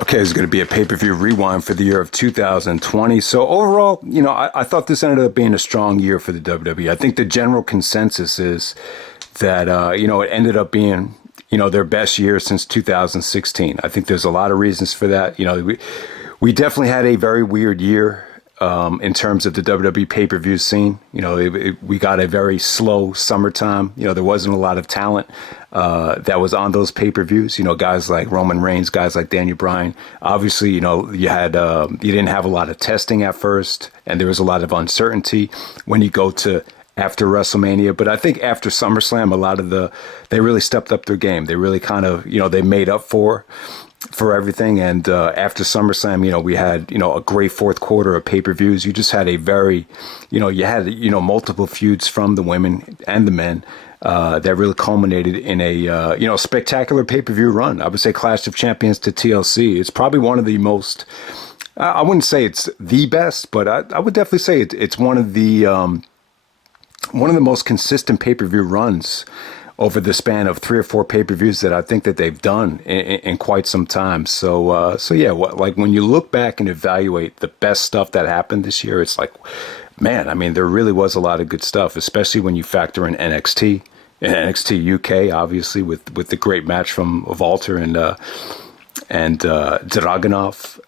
Okay, it's going to be a pay-per-view rewind for the year of 2020. So overall, I thought this ended up being a strong year for the WWE. I think the general consensus is that, it ended up being, their best year since 2016. I think there's a lot of reasons for that. We definitely had a very weird year in terms of the WWE pay-per-view scene. We got a very slow summertime. There wasn't a lot of talent that was on those pay-per-views. Guys like Roman Reigns, guys like Daniel Bryan. Obviously, you didn't have a lot of testing at first, and there was a lot of uncertainty when you go to after WrestleMania. But I think after SummerSlam, they really stepped up their game. They really kind of, they made up for everything. And after SummerSlam, we had, a great fourth quarter of pay-per-views. You just had a very, you had, multiple feuds from the women and the men that really culminated in a, spectacular pay-per-view run. I would say Clash of Champions to TLC. It's probably one of the most, I wouldn't say it's the best, but I would definitely say it's one of the most consistent pay-per-view runs over the span of 3 or 4 pay-per-views that I think that they've done in quite some time. So yeah, like when you look back and evaluate the best stuff that happened this year, it's like, man, I mean, there really was a lot of good stuff, especially when you factor in NXT UK, obviously with the great match from Walter and Dragunov.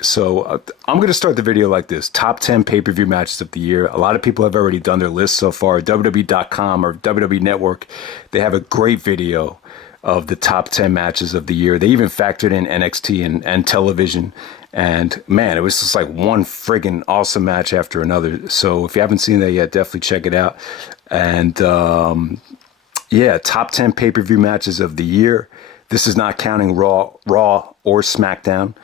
So I'm going to start the video like this. Top 10 pay-per-view matches of the year. A lot of people have already done their list so far. WWE.com or WWE Network, they have a great video of the top 10 matches of the year. They even factored in NXT and television. And man, it was just like one friggin' awesome match after another. So if you haven't seen that yet, definitely check it out. And yeah, top 10 pay-per-view matches of the year. This is not counting Raw or SmackDown.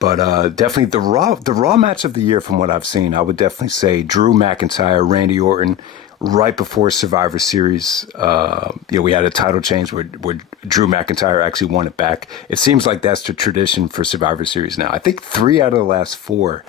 But definitely the Raw match of the year from what I've seen, I would definitely say Drew McIntyre, Randy Orton, right before Survivor Series. We had a title change where Drew McIntyre actually won it back. It seems like that's the tradition for Survivor Series now. I think 3 out of the last 4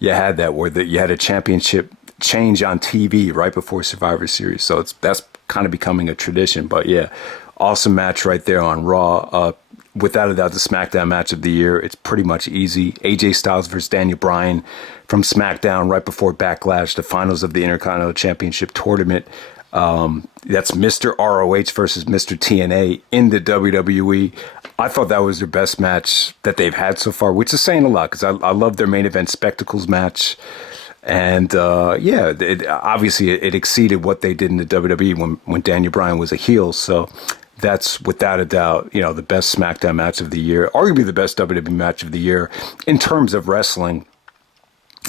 you had that where you had a championship change on TV right before Survivor Series. So that's kind of becoming a tradition. But yeah, awesome match right there on Raw. Without a doubt, the SmackDown match of the year. It's pretty much easy. AJ Styles versus Daniel Bryan from SmackDown right before Backlash, the finals of the Intercontinental Championship tournament. That's Mr. ROH versus Mr. TNA in the WWE. I thought that was their best match that they've had so far, which is saying a lot because I love their main event spectacles match. And yeah, obviously it exceeded what they did in the WWE when Daniel Bryan was a heel. So that's without a doubt, the best SmackDown match of the year, arguably the best WWE match of the year in terms of wrestling.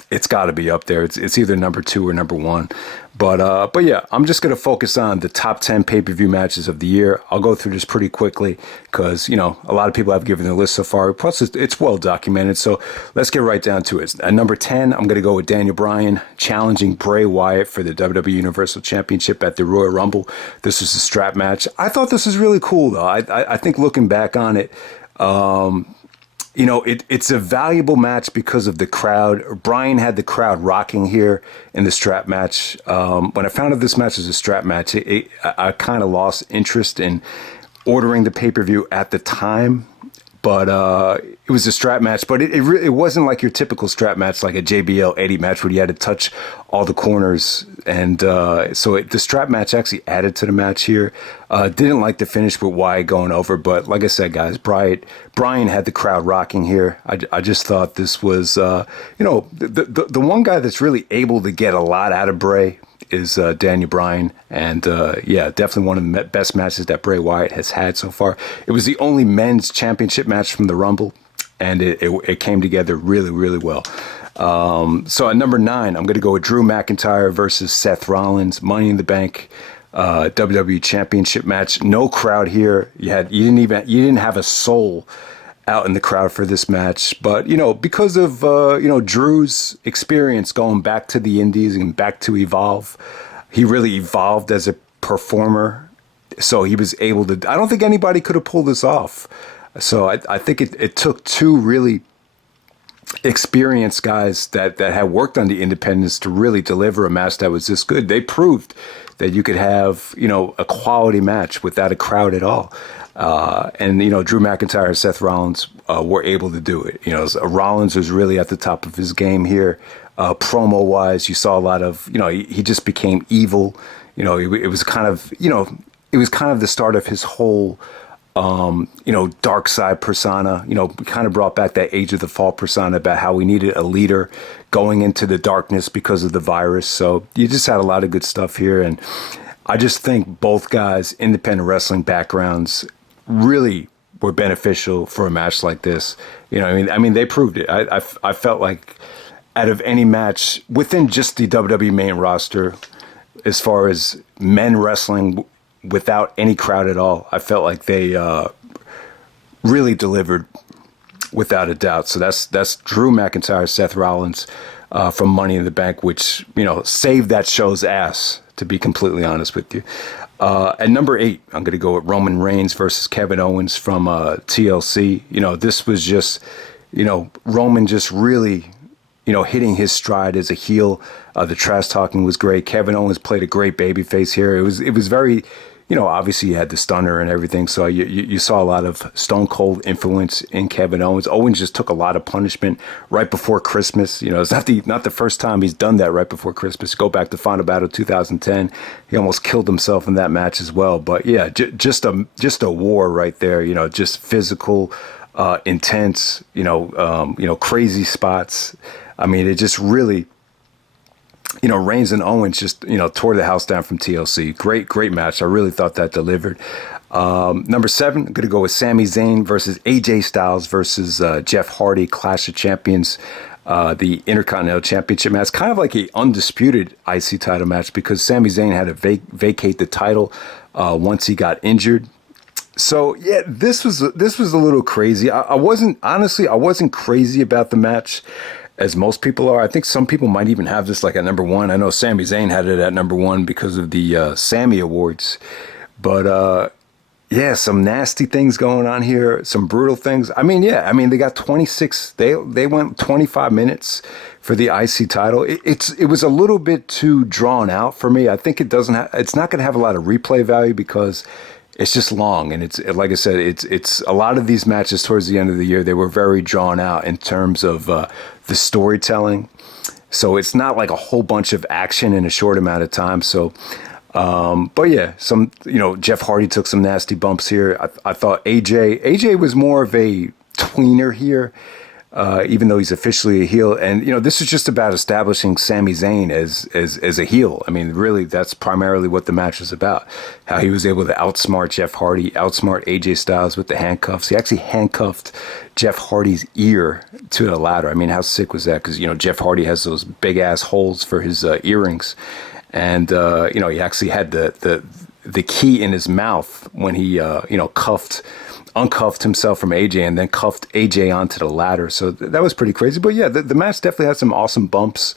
It's got to be up there. It's either number 2 or number 1. But yeah, I'm just going to focus on the top 10 pay-per-view matches of the year. I'll go through this pretty quickly because, a lot of people have given their list so far. Plus, it's well documented. So let's get right down to it. At number 10, I'm going to go with Daniel Bryan challenging Bray Wyatt for the WWE Universal Championship at the Royal Rumble. This was a strap match. I thought this was really cool, though. I think looking back on it, it's a valuable match because of the crowd. Bryan had the crowd rocking here in the strap match. When I found out this match was a strap match, I kind of lost interest in ordering the pay-per-view at the time. But it was a strap match, but it wasn't like your typical strap match, like a JBL Eddie match where you had to touch all the corners. And so the strap match actually added to the match here. Didn't like the finish with Wyatt going over, but like I said, guys, Bryan had the crowd rocking here. I just thought this was, the one guy that's really able to get a lot out of Bray is Daniel Bryan. And yeah, definitely one of the best matches that Bray Wyatt has had so far. It was the only men's championship match from the Rumble, and it came together really, really well. So at number 9, I'm going to go with Drew McIntyre versus Seth Rollins, Money in the Bank, WWE Championship match. No crowd here. You didn't have a soul out in the crowd for this match, but because of Drew's experience going back to the Indies and back to Evolve, he really evolved as a performer. So he was able to. I don't think anybody could have pulled this off. So I think it took 2 really experienced guys that had worked on the independents to really deliver a match that was this good. They proved that you could have a quality match without a crowd at all. And, Drew McIntyre and Seth Rollins were able to do it. Rollins was really at the top of his game here. Promo wise, you saw a lot of, he just became evil. It was kind of, it was kind of the start of his whole, dark side persona. Kind of brought back that Age of the Fall persona about how we needed a leader going into the darkness because of the virus. So you just had a lot of good stuff here. And I just think both guys' independent wrestling backgrounds really were beneficial for a match like this. I mean, they proved it. I felt like out of any match within just the WWE main roster, as far as men wrestling without any crowd at all, I felt like they really delivered without a doubt. So that's Drew McIntyre, Seth Rollins from Money in the Bank, which, saved that show's ass, to be completely honest with you. At number 8, I'm going to go with Roman Reigns versus Kevin Owens from TLC. This was just, Roman just really, hitting his stride as a heel. The trash talking was great. Kevin Owens played a great babyface here. It was very, obviously he had the stunner and everything. So you saw a lot of Stone Cold influence in Kevin Owens. Owens just took a lot of punishment right before Christmas. It's not the first time he's done that right before Christmas. Go back to Final Battle 2010. He almost killed himself in that match as well. But yeah, just a war right there. Just physical, intense. Crazy spots. I mean, it just really. Reigns and Owens just, tore the house down from TLC. Great match. I really thought that delivered. Number 7, I'm going to go with Sami Zayn versus AJ Styles versus Jeff Hardy, Clash of Champions, the Intercontinental Championship match. Kind of like an undisputed IC title match because Sami Zayn had to vacate the title once he got injured. So, yeah, this was a little crazy. I wasn't crazy about the match as most people are. I think some people might even have this like at number 1. I know Sami Zayn had it at number 1 because of the Sammy Awards. But, yeah, some nasty things going on here, some brutal things. I mean, they got 26. They went 25 minutes for the IC title. It was a little bit too drawn out for me. I think it's not going to have a lot of replay value because it's just long, and it's like I said, it's a lot of these matches towards the end of the year. They were very drawn out in terms of the storytelling, so it's not like a whole bunch of action in a short amount of time. So, but yeah, Jeff Hardy took some nasty bumps here. I thought AJ was more of a tweener here. Even though he's officially a heel. And, this is just about establishing Sami Zayn as a heel. I mean, really, that's primarily what the match is about. How he was able to outsmart Jeff Hardy, outsmart AJ Styles with the handcuffs. He actually handcuffed Jeff Hardy's ear to the ladder. I mean, how sick was that? Because, Jeff Hardy has those big-ass holes for his earrings. And, he actually had the key in his mouth when he, uncuffed himself from AJ and then cuffed AJ onto the ladder. So that was pretty crazy. But yeah, the match definitely had some awesome bumps.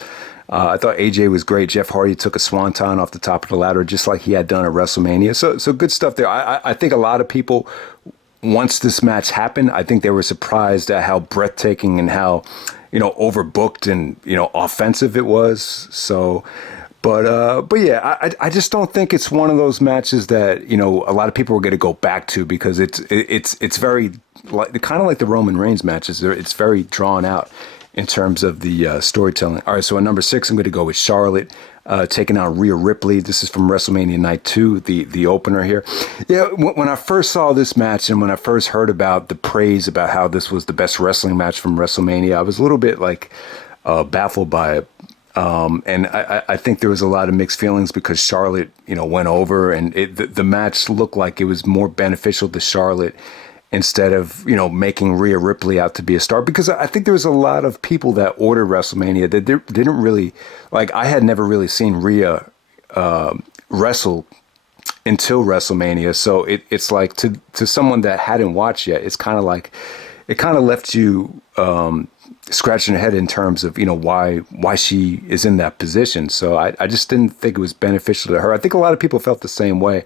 I thought AJ was great. Jeff Hardy took a swanton off the top of the ladder just like he had done at WrestleMania. So good stuff there. I think a lot of people, once this match happened, I think they were surprised at how breathtaking and how, overbooked and, offensive it was. So... But yeah, I just don't think it's one of those matches that, a lot of people are going to go back to because it's very kind of like the Roman Reigns matches. It's very drawn out in terms of the storytelling. All right, so at number 6, I'm going to go with Charlotte taking on Rhea Ripley. This is from WrestleMania Night 2, the opener here. Yeah, when I first saw this match and when I first heard about the praise about how this was the best wrestling match from WrestleMania, I was a little bit baffled by it. And I think there was a lot of mixed feelings because Charlotte, went over and the match looked like it was more beneficial to Charlotte instead of, making Rhea Ripley out to be a star. Because I think there was a lot of people that ordered WrestleMania that didn't really, I had never really seen Rhea wrestle until WrestleMania. So it's like to someone that hadn't watched yet, it's kind of like, it kind of left you scratching your head in terms of, why she is in that position. So I just didn't think it was beneficial to her. I think a lot of people felt the same way.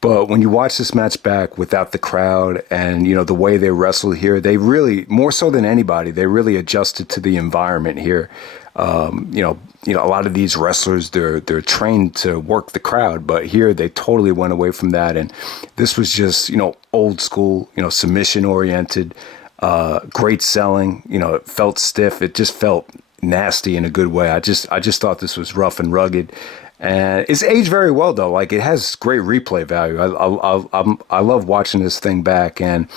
But when you watch this match back without the crowd and, the way they wrestled here, they really, more so than anybody, they really adjusted to the environment here. A lot of these wrestlers, they're trained to work the crowd, but here they totally went away from that. And this was just, old school, submission oriented, great selling, it felt stiff. It just felt nasty in a good way. I just thought this was rough and rugged. And it's aged very well, though. Like, it has great replay value. I love watching this thing back. And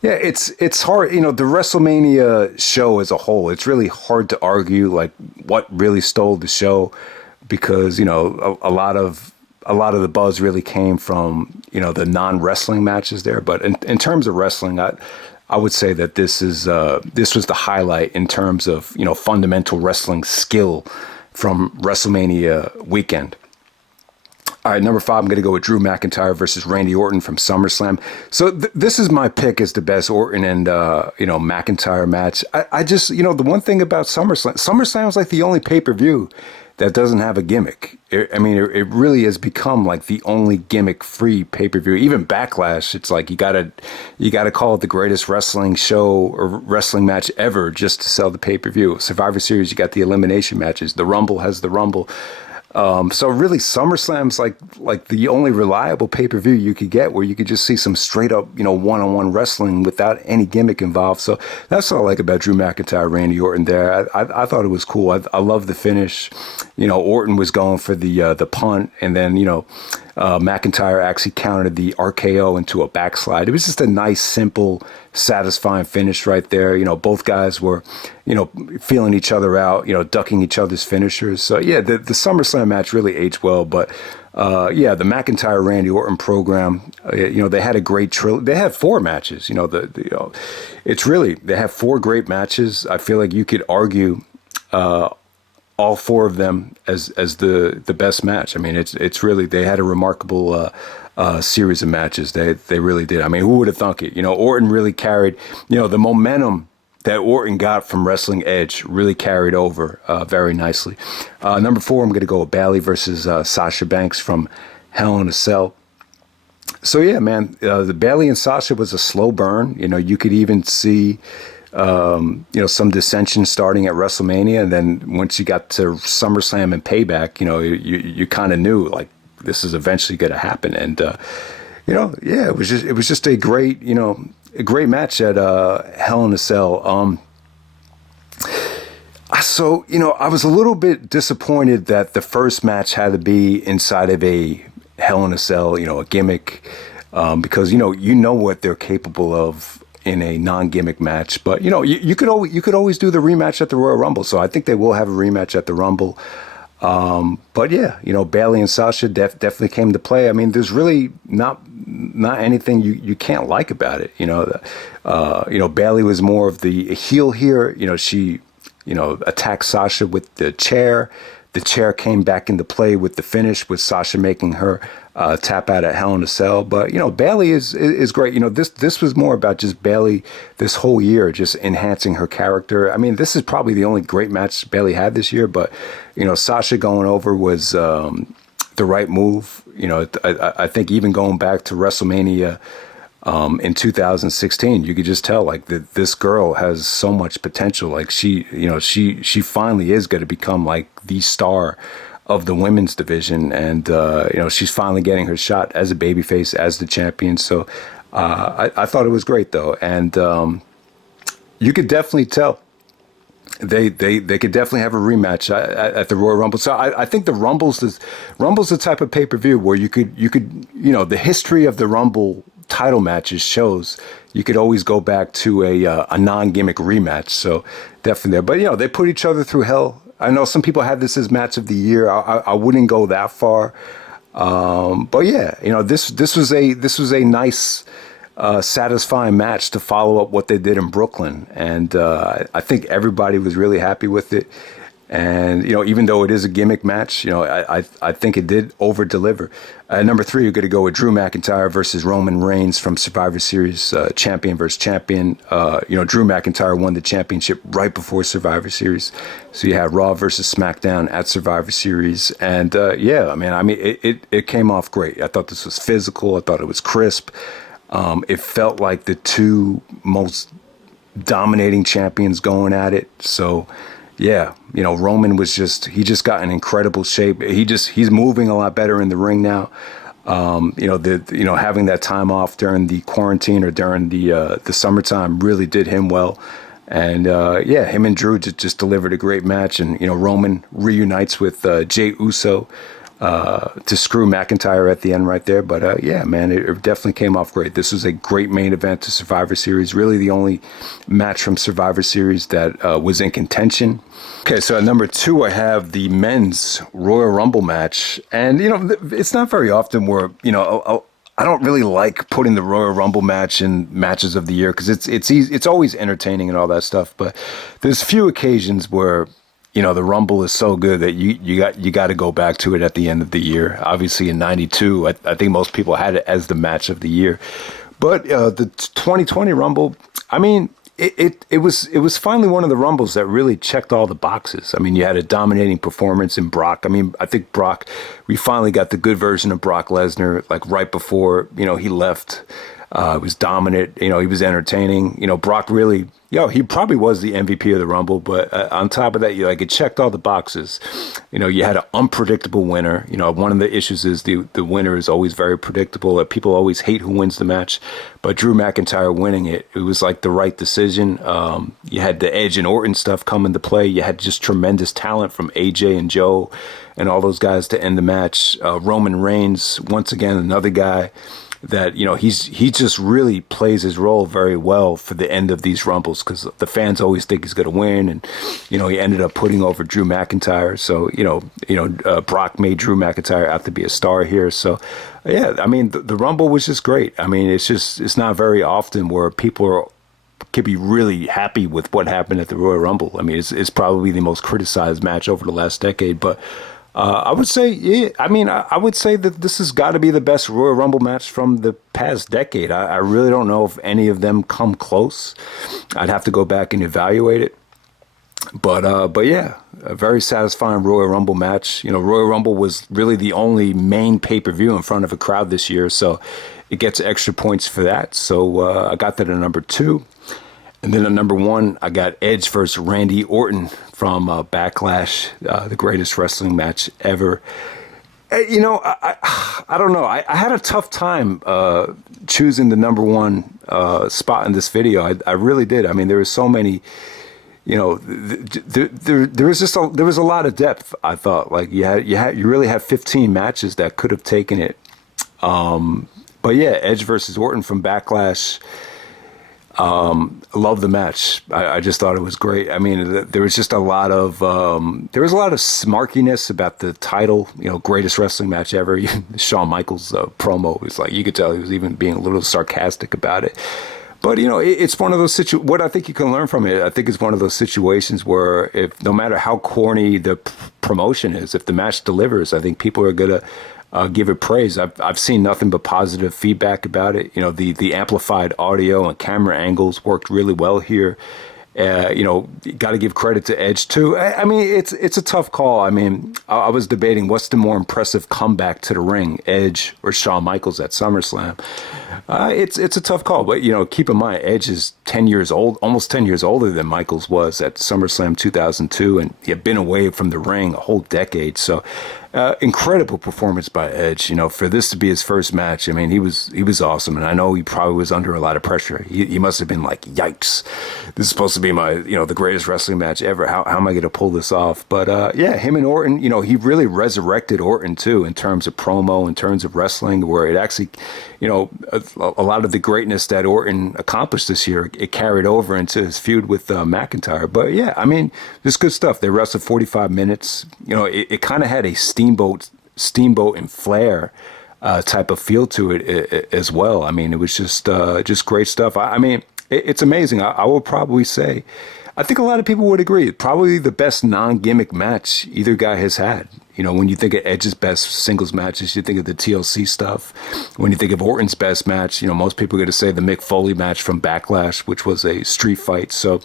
yeah, it's hard. The WrestleMania show as a whole, it's really hard to argue like what really stole the show, because a lot of the buzz really came from the non-wrestling matches there. But in terms of wrestling, I would say that this was the highlight in terms of fundamental wrestling skill from WrestleMania weekend. All right, number 5, I'm going to go with Drew McIntyre versus Randy Orton from SummerSlam. So this is my pick as the best Orton and McIntyre match. I just the one thing about SummerSlam is like the only pay-per-view that doesn't have a gimmick. It really has become like the only gimmick-free pay-per-view. Even Backlash, it's like you gotta call it the greatest wrestling show or wrestling match ever just to sell the pay-per-view. Survivor Series, you got the elimination matches. The Rumble has the Rumble. So really, SummerSlam's like the only reliable pay-per-view you could get, where you could just see some straight up, one-on-one wrestling without any gimmick involved. So that's what I like about Drew McIntyre, Randy Orton there. I thought it was cool. I love the finish. Orton was going for the punt, and then McIntyre actually countered the RKO into a backslide. It was just a nice, simple, satisfying finish right there. Both guys were, feeling each other out, ducking each other's finishers. So yeah, the SummerSlam match really aged well. But the McIntyre Randy Orton program, they had a great they had 4 matches. It's really, they have 4 great matches. I feel like you could argue all 4 of them as the best match. I mean, it's really, they had a remarkable series of matches. They really did. I mean, who would have thunk it? Orton really carried, the momentum that Orton got from Wrestling Edge really carried over very nicely. Number 4, I'm going to go with Bayley versus Sasha Banks from Hell in a Cell. So yeah, man, the Bayley and Sasha was a slow burn. You could even see some dissension starting at WrestleMania, and then once you got to SummerSlam and Payback, you kind of knew like this is eventually going to happen. And it was just a great match at Hell in a Cell. So I was a little bit disappointed that the first match had to be inside of a Hell in a Cell, a gimmick, because what they're capable of in a non-gimmick match. But you could always do the rematch at the Royal Rumble. So I think they will have a rematch at the Rumble. But yeah, Bayley and Sasha definitely came to play. I mean, there's really not anything you can't like about it. Bayley was more of the heel here. She attacked Sasha with the chair. The chair came back into play with the finish, with Sasha making her tap out at Hell in a Cell. But Bayley is great. This was more about just Bayley this whole year, just enhancing her character. I mean, this is probably the only great match Bayley had this year. But Sasha going over was the right move. I think even going back to WrestleMania in 2016, you could just tell like that this girl has so much potential. Like she finally is going to become like the star of the women's division, and she's finally getting her shot as a babyface, as the champion. So I thought it was great though, and you could definitely tell they could definitely have a rematch at the Royal Rumble. So I think the Rumble's the type of pay-per-view where you could the history of the Rumble title matches shows you could always go back to a non-gimmick rematch. So definitely there. But they put each other through hell. I know some people had this as match of the year. I wouldn't go that far. But yeah, this was a nice satisfying match to follow up what they did in Brooklyn. And I think everybody was really happy with it. And, even though it is a gimmick match, I think it did over deliver. Number 3, you're going to go with Drew McIntyre versus Roman Reigns from Survivor Series, champion versus champion. Drew McIntyre won the championship right before Survivor Series. So you have Raw versus SmackDown at Survivor Series. And, it came off great. I thought this was physical. I thought it was crisp. It felt like the two most dominating champions going at it. So, yeah, Roman was he just got in incredible shape. He's moving a lot better in the ring now. Having that time off during the quarantine or during the summertime really did him well. And, him and Drew just delivered a great match. And, Roman reunites with Jey Uso to screw McIntyre at the end right there. But, it definitely came off great. This was a great main event to Survivor Series. Really the only match from Survivor Series that was in contention. Okay, so at number 2, I have the men's Royal Rumble match. And, it's not very often where, I don't really like putting the Royal Rumble match in matches of the year because it's easy, it's always entertaining and all that stuff. But there's few occasions where the Rumble is so good that you got to go back to it at the end of the year. Obviously, in '92, I think most people had it as the match of the year. But the 2020 Rumble, I mean, it was finally one of the Rumbles that really checked all the boxes. I mean, you had a dominating performance in Brock. I mean, I think Brock, we finally got the good version of Brock Lesnar, like right before he left. He was dominant. He was entertaining. Brock really. He probably was the MVP of the Rumble, but on top of that, it checked all the boxes. You had an unpredictable winner. One of the issues is the winner is always very predictable. People always hate who wins the match, but Drew McIntyre winning it was like the right decision. You had the Edge and Orton stuff come into play. You had just tremendous talent from AJ and Joe and all those guys to end the match. Roman Reigns, once again, another guy that he just really plays his role very well for the end of these Rumbles because the fans always think he's going to win, and he ended up putting over Drew McIntyre. So Brock made Drew McIntyre out to be a star here. So I mean the Rumble was just great. I mean it's not very often where people can be really happy with what happened at the Royal Rumble. I mean it's probably the most criticized match over the last decade, but. I would say, I would say that this has got to be the best Royal Rumble match from the past decade. I really don't know if any of them come close. I'd have to go back and evaluate it. But yeah, a very satisfying Royal Rumble match. Royal Rumble was really the only main pay-per-view in front of a crowd this year, so it gets extra points for that. So I got that at number 2. And then at number 1, I got Edge versus Randy Orton from Backlash, the greatest wrestling match ever. I don't know. I had a tough time choosing the number 1 spot in this video. I really did. I mean, there were so many. There was a lot of depth. I thought you really had 15 matches that could have taken it. But yeah, Edge versus Orton from Backlash. Love the match. I just thought it was great. I mean, there was just a lot of smarkiness about the title. Greatest wrestling match ever. Shawn Michaels' promo was you could tell he was even being a little sarcastic about it. But it's one of those what I think you can learn from it. I think it's one of those situations where if no matter how corny the promotion is, if the match delivers, I think people are gonna. Give it praise. I've seen nothing but positive feedback about it. The amplified audio and camera angles worked really well here. Got to give credit to Edge too. I mean, it's a tough call. I mean, I was debating what's the more impressive comeback to the ring, Edge or Shawn Michaels at SummerSlam. It's a tough call, but keep in mind, Edge is 10 years old, almost 10 years older than Michaels was at SummerSlam 2002, and he had been away from the ring a whole decade. So. Incredible performance by Edge. For this to be his first match, I mean, he was awesome, and I know he probably was under a lot of pressure. He must have been like, "Yikes, this is supposed to be my, the greatest wrestling match ever. How am I going to pull this off?" But him and Orton, he really resurrected Orton too in terms of promo, in terms of wrestling, where it actually, a lot of the greatness that Orton accomplished this year, it carried over into his feud with McIntyre. But yeah, I mean, this good stuff. They wrestled 45 minutes. It kind of had a Steamboat and Flair type of feel to it as well. I mean, it was just great stuff. I mean, it's amazing. I will probably say I think a lot of people would agree. Probably the best non-gimmick match either guy has had. You know, when you think of Edge's best singles matches, you think of the TLC stuff. When you think of Orton's best match, you know, most people are going to say the Mick Foley match from Backlash, which was a street fight. So,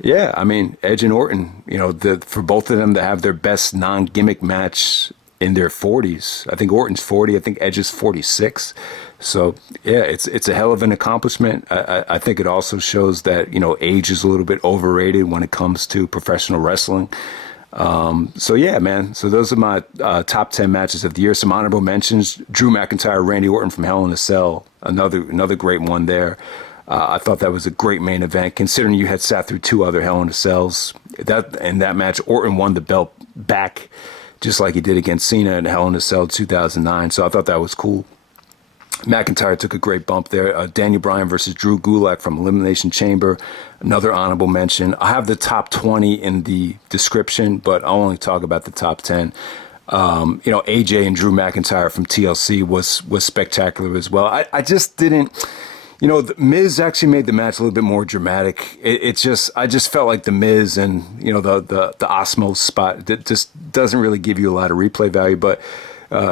yeah, I mean, Edge and Orton, you know, for both of them to have their best non-gimmick match in their 40s. I think Orton's 40. I think Edge is 46. So, yeah, it's a hell of an accomplishment. I think it also shows that, you know, age is a little bit overrated when it comes to professional wrestling. So, yeah, man. So those are my top 10 matches of the year. Some honorable mentions. Drew McIntyre, Randy Orton from Hell in a Cell. Another great one there. I thought that was a great main event, considering you had sat through 2 other Hell in a Cells. In that match, Orton won the belt back, just like he did against Cena in Hell in a Cell 2009. So I thought that was cool. McIntyre took a great bump there. Daniel Bryan versus Drew Gulak from Elimination Chamber. Another honorable mention. I have the top 20 in the description, but I'll only talk about the top 10. You know, AJ and Drew McIntyre from TLC was spectacular as well. I just didn't... You know, the Miz actually made the match a little bit more dramatic. I just felt like the Miz and, you know, the Osmos spot that just doesn't really give you a lot of replay value. But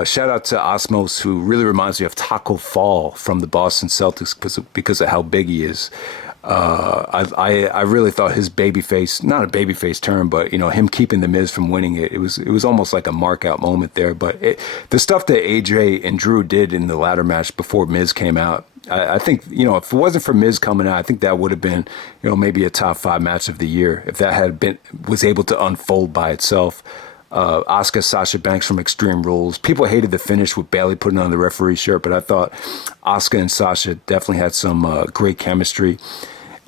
shout out to Osmos, who really reminds me of Taco Fall from the Boston Celtics because of how big he is. I really thought his babyface, not a babyface turn, but, you know, him keeping the Miz from winning it was almost like a mark out moment there. But the stuff that AJ and Drew did in the ladder match before Miz came out, I think, you know, if it wasn't for Miz coming out, I think that would have been, you know, maybe a top 5 match of the year if that was able to unfold by itself. Asuka, Sasha Banks from Extreme Rules. People hated the finish with Bayley putting on the referee shirt, but I thought Asuka and Sasha definitely had some great chemistry.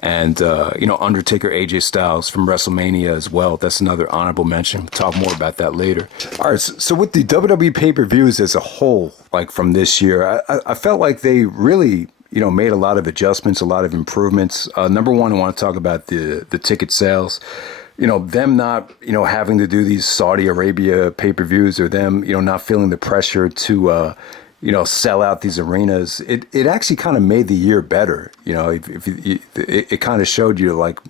And, you know, Undertaker, AJ Styles from Wrestlemania as well. That's another honorable mention. We'll talk more about that later. All right, so with the WWE pay-per-views as a whole, like from this year, I felt like they really, you know, made a lot of adjustments, a lot of improvements. Number one, I want to talk about the ticket sales. You know, them not, you know, having to do these Saudi Arabia pay-per-views, or them, you know, not feeling the pressure to, you know, sell out these arenas. It actually kind of made the year better. You know, it kind of showed you, like,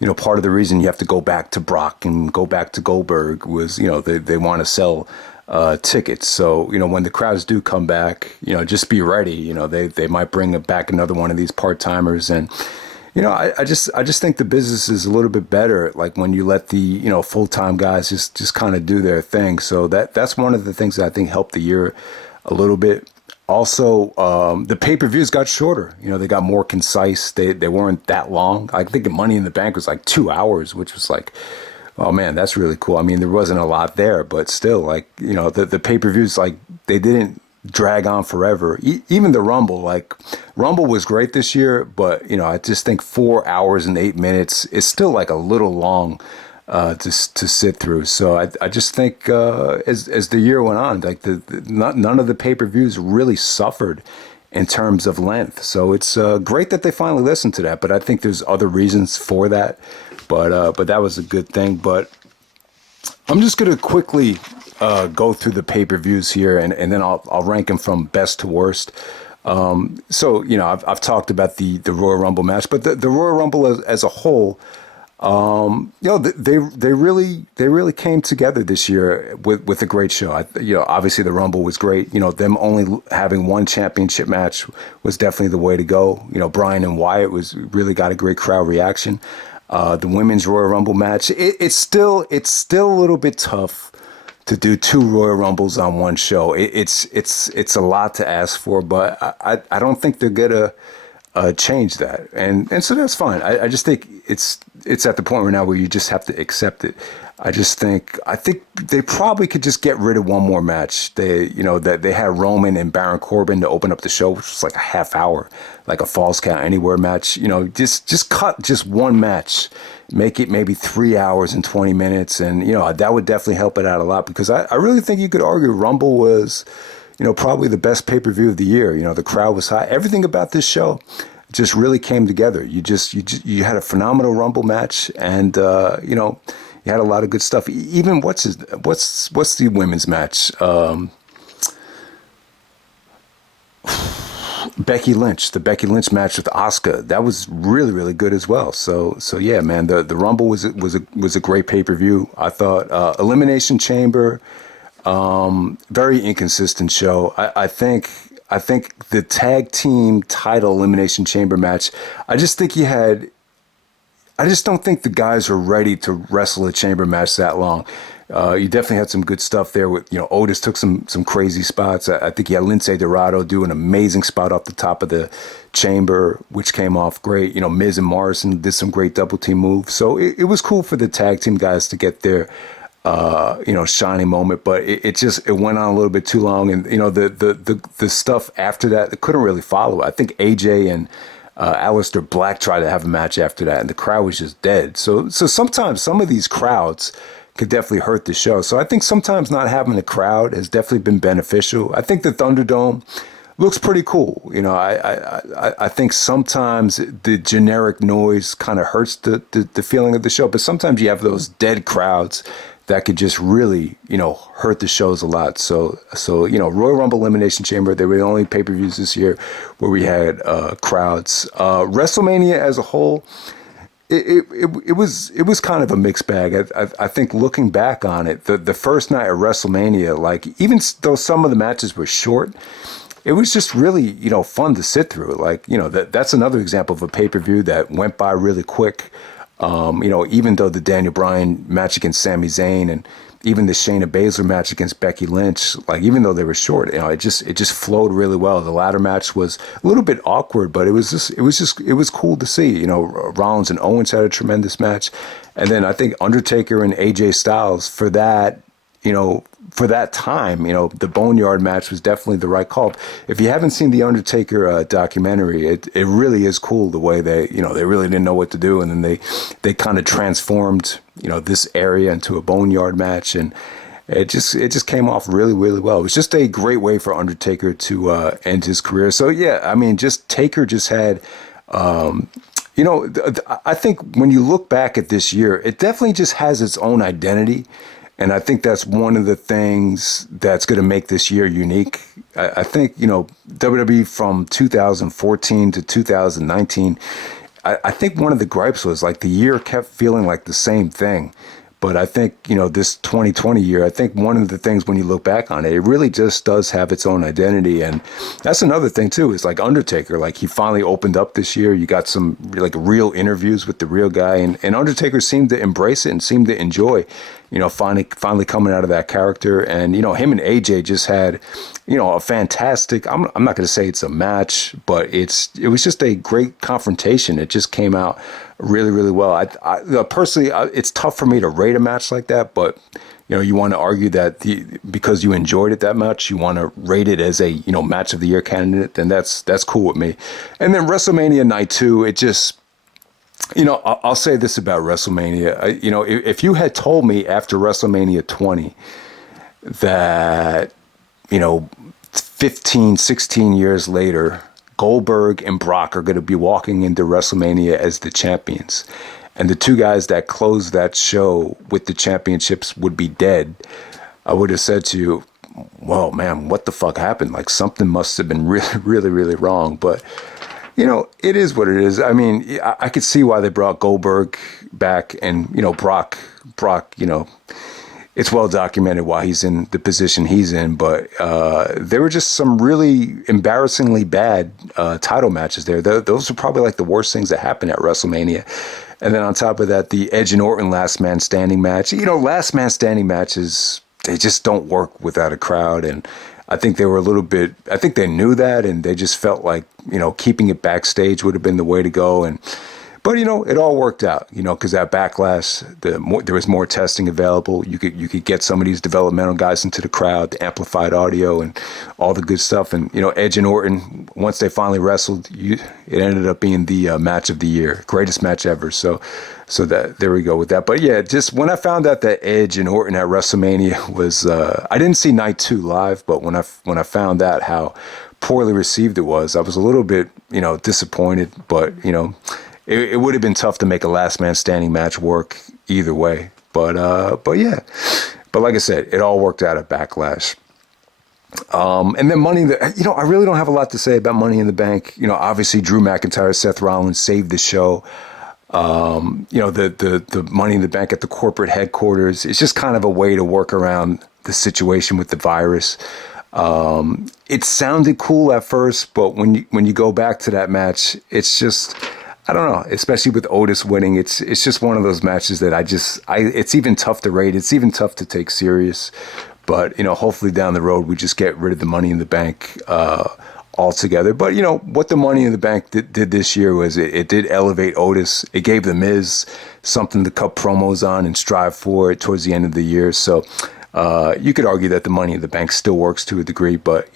you know, part of the reason you have to go back to Brock and go back to Goldberg was, you know, they want to sell tickets. So, you know, when the crowds do come back, you know, just be ready. You know, they might bring back another one of these part-timers. And, you know, I just think the business is a little bit better, like when you let the, you know, full-time guys just kind of do their thing. So that's one of the things that I think helped the year a little bit. Also, the pay-per-views got shorter. You know, they got more concise. They weren't that long. I think Money in the Bank was like 2 hours, which was like, oh man, that's really cool. I mean, there wasn't a lot there, but still, like, you know, the pay-per-views, like, they didn't drag on forever. Even the Rumble was great this year, but, you know, I just think 4 hours and 8 minutes is still like a little long to sit through. So I just think as the year went on, like none of the pay-per-views really suffered in terms of length. So it's great that they finally listened to that. But I think there's other reasons for that. But that was a good thing. But I'm just gonna quickly go through the pay-per-views here, and then I'll rank them from best to worst. So, you know, I've talked about the Royal Rumble match, but the Royal Rumble as a whole, you know, they really came together this year with a great show. You know, obviously the Rumble was great. You know, them only having one championship match was definitely the way to go. You know, Bryan and Wyatt really got a great crowd reaction. The women's Royal Rumble match, it's still a little bit tough to do 2 Royal Rumbles on one show. It's a lot to ask for, but I don't think they're gonna change that, and so that's fine. I just think it's at the point right now where you just have to accept it. I think they probably could just get rid of one more match. That they had Roman and Baron Corbin to open up the show, which was like a half hour, like a Falls Count Anywhere match. You know, just cut just one match, make it maybe 3 hours and 20 minutes, and you know that would definitely help it out a lot, because I really think you could argue Rumble was, you know, probably the best pay-per-view of the year. You know, the crowd was high. Everything about this show just really came together. You had a phenomenal Rumble match, and you know, you had a lot of good stuff. Even what's the women's match? Becky Lynch, the Becky Lynch match with Asuka, that was really, really good as well. So yeah, man, the Rumble was a great pay-per-view. I thought Elimination Chamber, very inconsistent show. I think the tag team title Elimination Chamber match, I just don't think the guys are ready to wrestle a chamber match that long. You definitely had some good stuff there with, Otis took some crazy spots. I think you had Lince Dorado do an amazing spot off the top of the chamber, which came off great. Miz and Morrison did some great double team moves. So it was cool for the tag team guys to get their, shining moment, but it went on a little bit too long. And, the stuff after that, it couldn't really follow. I think AJ and Aleister Black tried to have a match after that, and the crowd was just dead. So sometimes some of these crowds could definitely hurt the show. So I think sometimes not having a crowd has definitely been beneficial. I think the Thunderdome looks pretty cool. I think sometimes the generic noise kind of hurts the feeling of the show, but sometimes you have those dead crowds that could just really, hurt the shows a lot. So Royal Rumble Elimination Chamber, they were the only pay-per-views this year where we had crowds. WrestleMania as a whole, it was kind of a mixed bag. I think looking back on it, the first night of WrestleMania, like even though some of the matches were short, it was just really, fun to sit through. Like, that's another example of a pay-per-view that went by really quick. Even though the Daniel Bryan match against Sami Zayn and even the Shayna Baszler match against Becky Lynch, like even though they were short, it just flowed really well. The ladder match was a little bit awkward, but it was cool to see. Rollins and Owens had a tremendous match, and then I think Undertaker and AJ Styles for that time, the Boneyard match was definitely the right call. If you haven't seen the Undertaker documentary, it really is cool the way they really didn't know what to do, and then they kind of transformed, this area into a Boneyard match, and it just came off really, really well. It was just a great way for Undertaker to end his career. So yeah, I mean, just Taker just had. I think when you look back at this year, it definitely just has its own identity. And I think that's one of the things that's going to make this year unique. I think, WWE from 2014 to 2019, I think one of the gripes was like the year kept feeling like the same thing. But I think, this 2020 year, I think one of the things when you look back on it, it really just does have its own identity. And that's another thing, too, is like Undertaker, like he finally opened up this year. You got some like real interviews with the real guy. And Undertaker seemed to embrace it and seemed to enjoy, finally coming out of that character. And, him and AJ just had, a fantastic, I'm not going to say it's a match, but it was just a great confrontation. It just came out really, really well. I personally, it's tough for me to rate a match like that, but you want to argue that because you enjoyed it that much, you want to rate it as a match of the year candidate, then that's cool with me. And then WrestleMania night 2, it just I'll say this about WrestleMania. If you had told me after WrestleMania 20 that 15, 16 years later, Goldberg and Brock are going to be walking into WrestleMania as the champions, and the two guys that closed that show with the championships would be dead, I would have said to you, well, man, what the fuck happened? Like something must have been really, really, really wrong. But, it is what it is. I mean, I could see why they brought Goldberg back, and, Brock, it's well documented why he's in the position he's in, but there were just some really embarrassingly bad title matches there. Those are probably like the worst things that happened at WrestleMania. And then on top of that, the Edge and Orton last man standing match. Last man standing matches, they just don't work without a crowd. And I think they were I think they knew that, and they just felt like, keeping it backstage would have been the way to go. But, it all worked out, because at Backlash, there was more testing available. You could get some of these developmental guys into the crowd, the amplified audio and all the good stuff. And, Edge and Orton, once they finally wrestled, it ended up being the match of the year, greatest match ever. So that there we go with that. But yeah, just when I found out that Edge and Orton at WrestleMania was, I didn't see night 2 live, but when I found out how poorly received it was, I was a little bit, disappointed, but, it would have been tough to make a last man standing match work either way. But yeah. But like I said, it all worked out at Backlash. And then Money in the, I really don't have a lot to say about Money in the Bank. Obviously Drew McIntyre, Seth Rollins saved the show. The Money in the Bank at the corporate headquarters. It's just kind of a way to work around the situation with the virus. It sounded cool at first, but when you go back to that match, it's just, I don't know, especially with Otis winning, it's just one of those matches that it's even tough to rate. It's even tough to take serious. But, hopefully down the road, we just get rid of the Money in the Bank altogether. But, what the Money in the Bank did this year was it did elevate Otis. It gave The Miz something to cut promos on and strive for towards the end of the year. So you could argue that the Money in the Bank still works to a degree. But,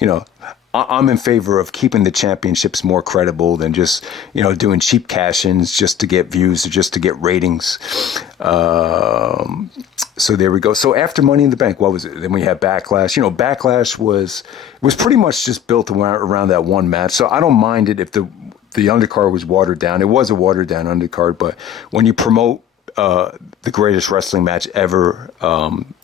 I'm in favor of keeping the championships more credible than just, doing cheap cash-ins just to get views or just to get ratings. So there we go. So after Money in the Bank, what was it? Then we had Backlash. Backlash was pretty much just built around that one match. So I don't mind it if the undercard was watered down. It was a watered down undercard, but when you promote the greatest wrestling match ever,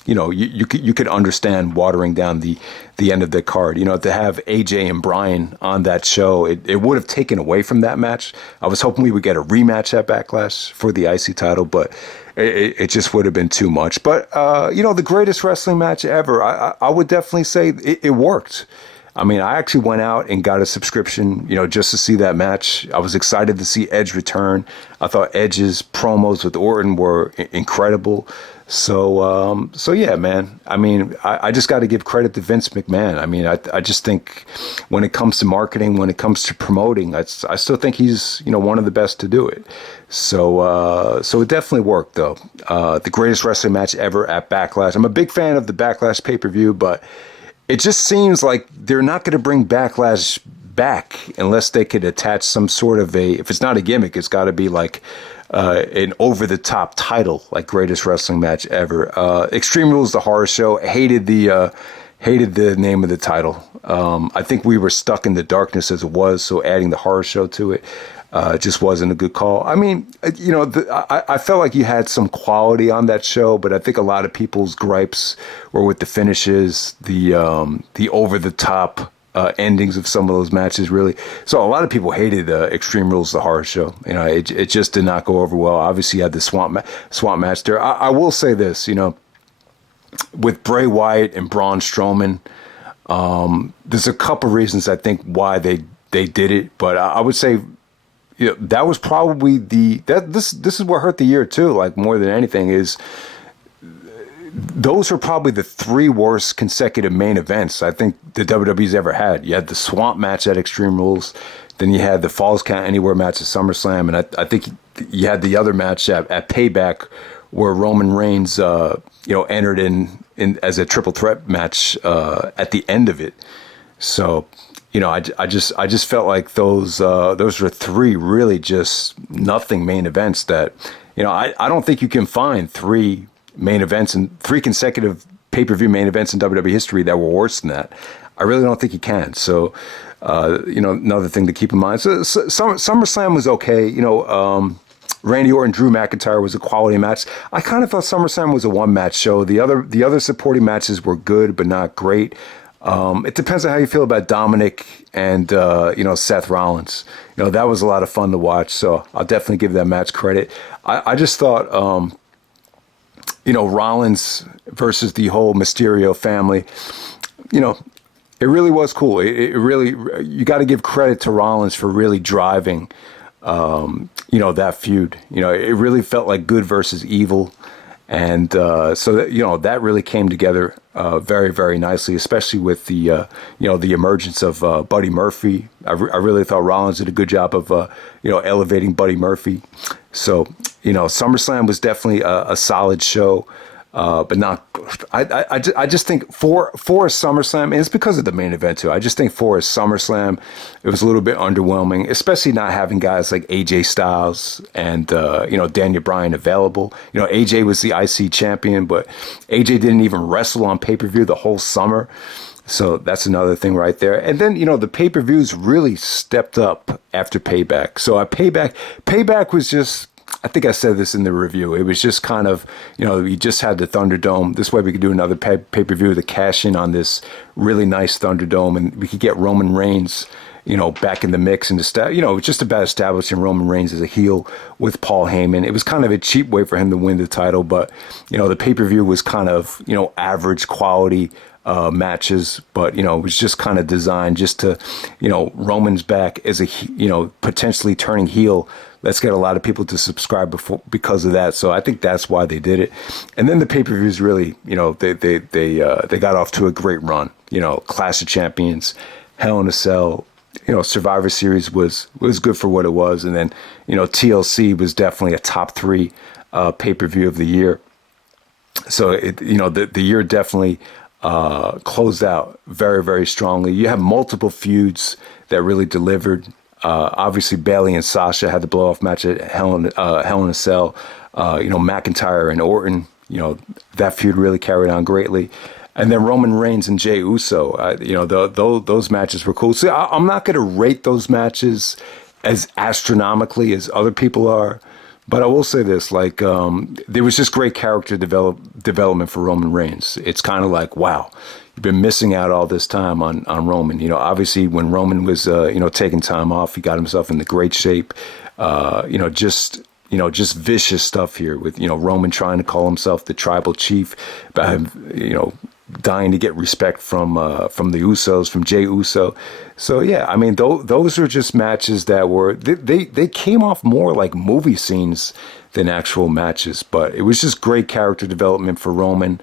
you could understand watering down the end of the card. To have AJ and Bryan on that show, it would have taken away from that match. I was hoping we would get a rematch at Backlash for the IC title, but it just would have been too much. But the greatest wrestling match ever, I would definitely say it worked. I mean, I actually went out and got a subscription, just to see that match. I was excited to see Edge return. I thought Edge's promos with Orton were incredible. So yeah, man. I mean, I just got to give credit to Vince McMahon. I mean, I just think when it comes to marketing, when it comes to promoting, I still think he's, one of the best to do it. So it definitely worked, though. The greatest wrestling match ever at Backlash. I'm a big fan of the Backlash pay-per-view, but it just seems like they're not going to bring Backlash back unless they could attach some sort of if it's not a gimmick, it's got to be like an over-the-top title, like greatest wrestling match ever. Extreme Rules, the horror show, hated the name of the title. I think we were stuck in the darkness as it was, so adding the horror show to it just wasn't a good call. I mean, I felt like you had some quality on that show, but I think a lot of people's gripes were with the finishes, the over-the-top endings of some of those matches, really. So a lot of people hated Extreme Rules, the horror show. It just did not go over well. Obviously, you had the swamp match there. I will say this, with Bray Wyatt and Braun Strowman, there's a couple reasons I think why they did it, but I would say that was probably this is what hurt the year too. Like more than anything is. Those were probably the three worst consecutive main events I think the WWE's ever had. You had the swamp match at Extreme Rules, then you had the Falls Count Anywhere match at SummerSlam, and I think you had the other match at Payback where Roman Reigns, entered in as a triple threat match at the end of it. So, I just felt like those were three really just nothing main events that, I don't think you can find three main events and three consecutive pay-per-view main events in WWE history that were worse than that. I really don't think you can. So, another thing to keep in mind. So SummerSlam was okay. Randy Orton, Drew McIntyre was a quality match. I kind of thought SummerSlam was a one-match show. The other supporting matches were good, but not great. It depends on how you feel about Dominic and, Seth Rollins. That was a lot of fun to watch. So I'll definitely give that match credit. I just thought, Rollins versus the whole Mysterio family, it really was cool. It really, you got to give credit to Rollins for really driving, that feud. It really felt like good versus evil. And so that, that really came together very, very nicely, especially with the, the emergence of Buddy Murphy. I really thought Rollins did a good job of, elevating Buddy Murphy. So, SummerSlam was definitely a solid show, but not. I just think for a SummerSlam, and it's because of the main event too. I just think for a SummerSlam, it was a little bit underwhelming, especially not having guys like AJ Styles and Daniel Bryan available. AJ was the IC champion, but AJ didn't even wrestle on pay-per-view the whole summer. So that's another thing right there. And then, the pay-per-views really stepped up after Payback. So at Payback was just, I think I said this in the review. It was just kind of, we just had the Thunderdome. This way we could do another pay-per-view to cash in on this really nice Thunderdome, and we could get Roman Reigns, back in the mix, and it's just about establishing Roman Reigns as a heel with Paul Heyman. It was kind of a cheap way for him to win the title, but, the pay-per-view was kind of, average quality matches, but it was just kind of designed just to, Roman's back as a potentially turning heel. Let's get a lot of people to subscribe because of that. So I think that's why they did it. And then the pay-per-views really, they got off to a great run. Clash of Champions, Hell in a Cell. Survivor Series was good for what it was, and then TLC was definitely a top 3 pay-per-view of the year. So the year definitely closed out very, very strongly. You have multiple feuds that really delivered. Obviously, Bayley and Sasha had the blow-off match at Hell in a Cell. McIntyre and Orton. That feud really carried on greatly. And then Roman Reigns and Jey Uso, those matches were cool. So I'm not going to rate those matches as astronomically as other people are, but I will say this: there was just great character development for Roman Reigns. It's kind of like, wow, you've been missing out all this time on Roman. Obviously when Roman was taking time off, he got himself into great shape. Just vicious stuff here with Roman trying to call himself the tribal chief, dying to get respect from the Usos, from Jey Uso. So yeah, I mean those are just matches that were they came off more like movie scenes than actual matches, but it was just great character development for Roman.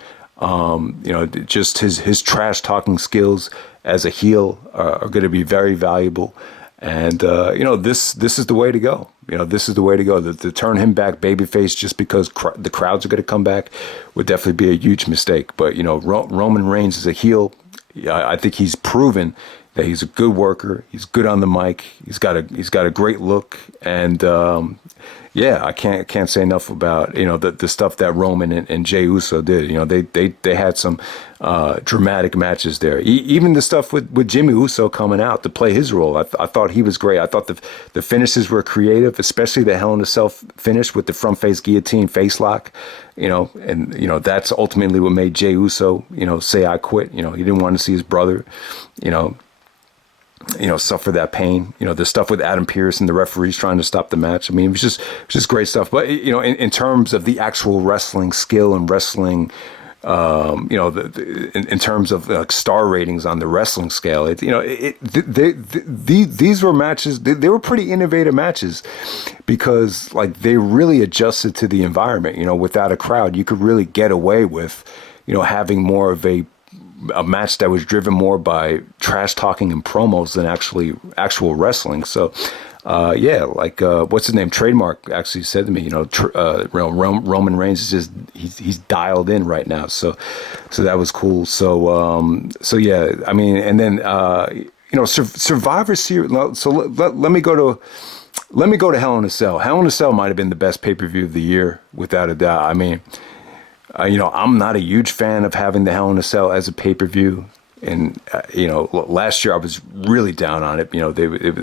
Just his trash talking skills as a heel are going to be very valuable. And, this is the way to go. This is the way to go. To turn him back babyface just because the crowds are going to come back would definitely be a huge mistake. But, Roman Reigns is a heel. I think he's proven that he's a good worker. He's good on the mic. He's got a great look. And, I can't say enough about, the stuff that Roman and Jey Uso did. They had some dramatic matches there. Even the stuff with Jimmy Uso coming out to play his role. I thought he was great. I thought the finishes were creative, especially the Hell in a Cell finish with the front face guillotine face lock. That's ultimately what made Jey Uso, say I quit. He didn't want to see his brother, suffer that pain. The stuff with Adam Pearce and the referees trying to stop the match. I mean, it was just great stuff. But in terms of the actual wrestling skill and wrestling, in terms of star ratings on the wrestling scale, these were matches. They were pretty innovative matches because they really adjusted to the environment. Without a crowd, you could really get away with, having more of a match that was driven more by trash talking and promos than actual wrestling. So, what's his name? Trademark actually said to me, Roman Reigns is just he's dialed in right now. So that was cool. So yeah, I mean, and then Survivor Series. So let me go to Hell in a Cell. Hell in a Cell might have been the best pay-per-view of the year without a doubt. I mean. I'm not a huge fan of having the Hell in a Cell as a pay-per-view. And, last year I was really down on it.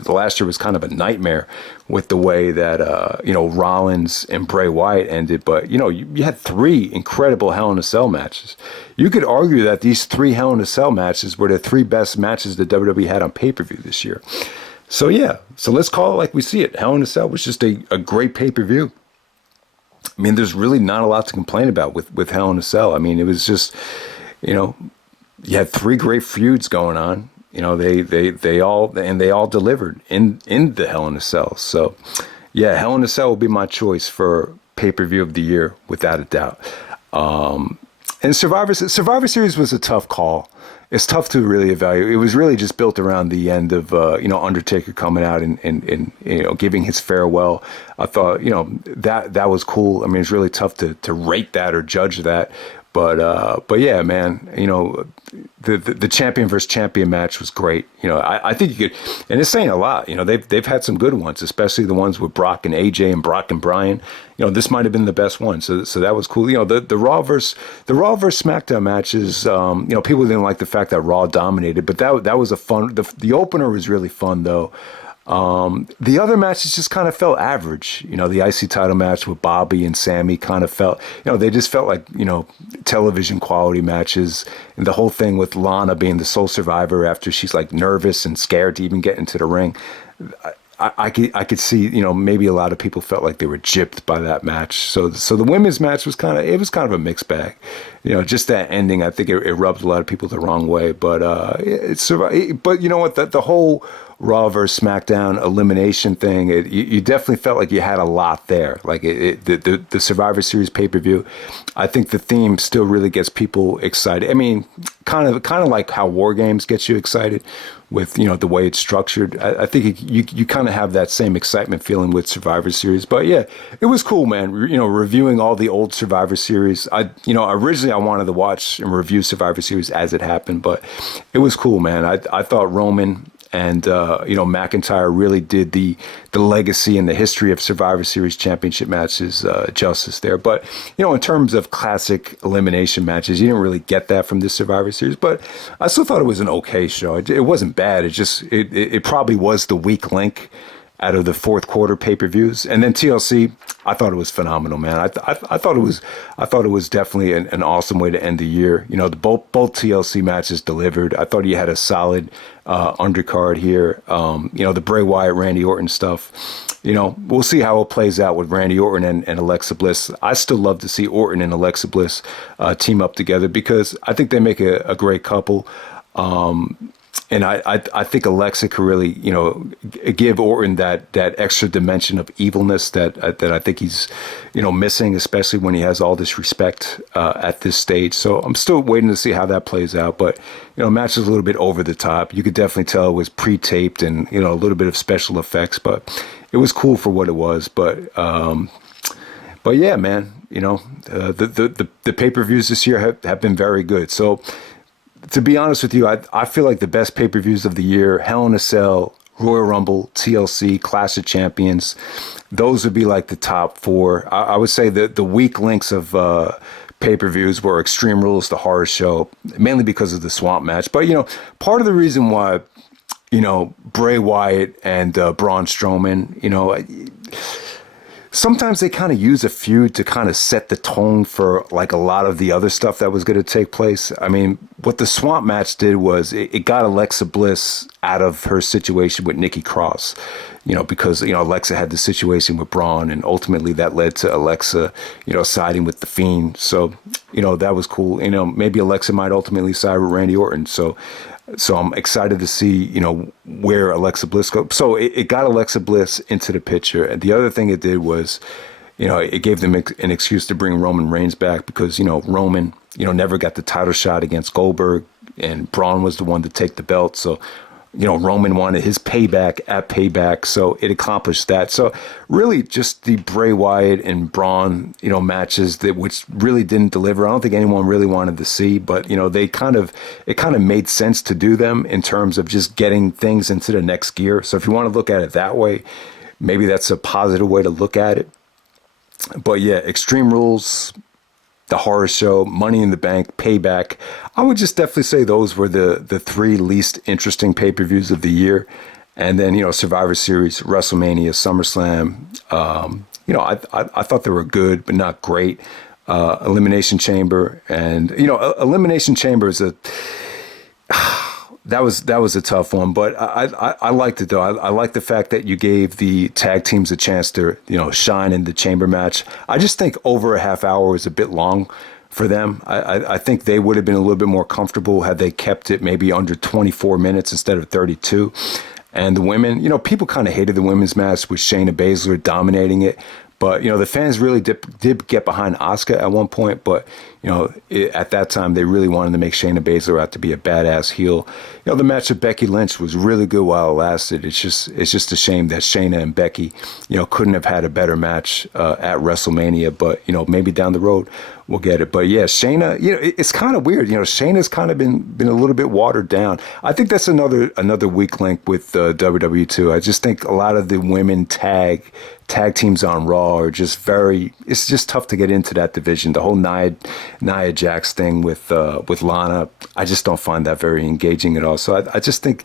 Last year was kind of a nightmare with the way that, Rollins and Bray Wyatt ended. But, you had 3 incredible Hell in a Cell matches. You could argue that these 3 Hell in a Cell matches were the 3 best matches that WWE had on pay-per-view this year. So, yeah. So let's call it like we see it. Hell in a Cell was just a great pay-per-view. I mean, there's really not a lot to complain about with Hell in a Cell. I mean, it was just, you had 3 great feuds going on. They all delivered in the Hell in a Cell. So, yeah, Hell in a Cell will be my choice for pay-per-view of the year without a doubt. And Survivor Series was a tough call. It's tough to really evaluate. It was really just built around the end of, Undertaker coming out and giving his farewell. I thought, that was cool. I mean, it's really tough to rate that or judge that. But yeah, man, the champion versus champion match was great. I think you could, and it's saying a lot. They've had some good ones, especially the ones with Brock and AJ and Brock and Bryan. This might have been the best one. So that was cool. The Raw versus SmackDown matches. People didn't like the fact that Raw dominated, but that was a fun. The opener was really fun though. The other matches just kind of felt average. The IC title match with Bobby and Sami kind of felt, they just felt like, television quality matches. And the whole thing with Lana being the sole survivor after she's like nervous and scared to even get into the ring. I could see, maybe a lot of people felt like they were gypped by that match. So the women's match was kind of a mixed bag. Just that ending, I think it rubbed a lot of people the wrong way. But but you know what? The whole Raw versus SmackDown elimination thing, you definitely felt like you had a lot there. Like the Survivor Series pay-per-view, I think the theme still really gets people excited. I mean, kind of like how War Games gets you excited with, the way it's structured. I think you kind of have that same excitement feeling with Survivor Series. But yeah, it was cool, man. Reviewing all the old Survivor Series. Originally I wanted to watch and review Survivor Series as it happened, but it was cool, man. I thought Roman and McIntyre really did the legacy and the history of Survivor Series championship matches justice there. But in terms of classic elimination matches, you didn't really get that from this Survivor Series. But I still thought it was an okay show. It wasn't bad. It probably was the weak link out of the fourth quarter pay-per-views. And then TLC, I thought it was phenomenal, man. I thought it was definitely an awesome way to end the year. Both TLC matches delivered. I thought you had a solid undercard here. The Bray Wyatt, Randy Orton stuff. We'll see how it plays out with Randy Orton and Alexa Bliss. I still love to see Orton and Alexa Bliss team up together because I think they make a great couple. And I think Alexa could really, give Orton that extra dimension of evilness that I think he's, missing, especially when he has all this respect at this stage. So I'm still waiting to see how that plays out. But, match is a little bit over the top. You could definitely tell it was pre-taped and, a little bit of special effects. But it was cool for what it was. But yeah, man, the pay-per-views this year have been very good. So, to be honest with you, I feel like the best pay-per-views of the year, Hell in a Cell, Royal Rumble, TLC, Clash of Champions, those would be like the top four. I would say that the weak links of pay-per-views were Extreme Rules, the Horror Show, mainly because of the Swamp match. But, part of the reason why, Bray Wyatt and Braun Strowman, sometimes they kind of use a feud to kind of set the tone for like a lot of the other stuff that was going to take place. I mean, what the Swamp match did was it got Alexa Bliss out of her situation with Nikki Cross, because, Alexa had the situation with Braun and ultimately that led to Alexa, siding with The Fiend. So, that was cool. Maybe Alexa might ultimately side with Randy Orton. So I'm excited to see, where Alexa Bliss goes. So it got Alexa Bliss into the picture. And the other thing it did was, it gave them an excuse to bring Roman Reigns back because, Roman, never got the title shot against Goldberg and Braun was the one to take the belt. So, Roman wanted his payback at Payback. So it accomplished that. So really just the Bray Wyatt and Braun, matches which really didn't deliver. I don't think anyone really wanted to see, but, it kind of made sense to do them in terms of just getting things into the next gear. So if you want to look at it that way, maybe that's a positive way to look at it. But yeah, Extreme Rules, the Horror Show, Money in the Bank, Payback. I would just definitely say those were the three least interesting pay-per-views of the year. And then, Survivor Series, WrestleMania, SummerSlam. I thought they were good, but not great. Elimination Chamber. And, Elimination Chamber is that was a tough one, but I liked it though. I like the fact that you gave the tag teams a chance to, shine in the chamber match. I just think over a half hour was a bit long for them. I think they would have been a little bit more comfortable had they kept it maybe under 24 minutes instead of 32. And the women, people kind of hated the women's match with Shayna Baszler dominating it. But, the fans really did get behind Asuka at one point. But, at that time, they really wanted to make Shayna Baszler out to be a badass heel. The match with Becky Lynch was really good while it lasted. It's just a shame that Shayna and Becky, couldn't have had a better match at WrestleMania. But, maybe down the road we'll get it. But yeah, Shayna, it's kind of weird. Shayna's kind of been a little bit watered down. I think that's another weak link with WWE too. I just think a lot of the women tag teams on Raw are just it's just tough to get into that division. The whole Nia Jax thing with Lana, I just don't find that very engaging at all. So I just think,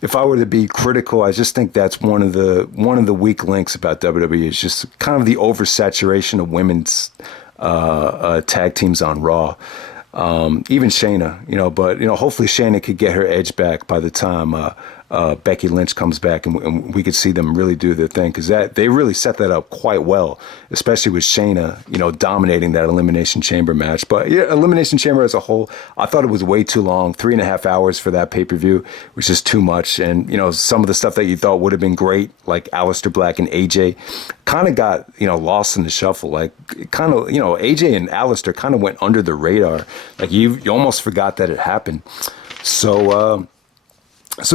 if I were to be critical, I just think that's one of the weak links about WWE is just kind of the oversaturation of women's tag teams on Raw. Even Shayna, but hopefully Shayna could get her edge back by the time Becky Lynch comes back, and we could see them really do their thing, because they really set that up quite well, especially with Shayna, dominating that Elimination Chamber match. But yeah, Elimination Chamber as a whole, I thought it was way too long. 3.5 hours for that pay-per-view was just too much. And some of the stuff that you thought would have been great, like Aleister Black and AJ, kind of got lost in the shuffle. Like kind of AJ and Aleister kind of went under the radar. Like you almost forgot that it happened. So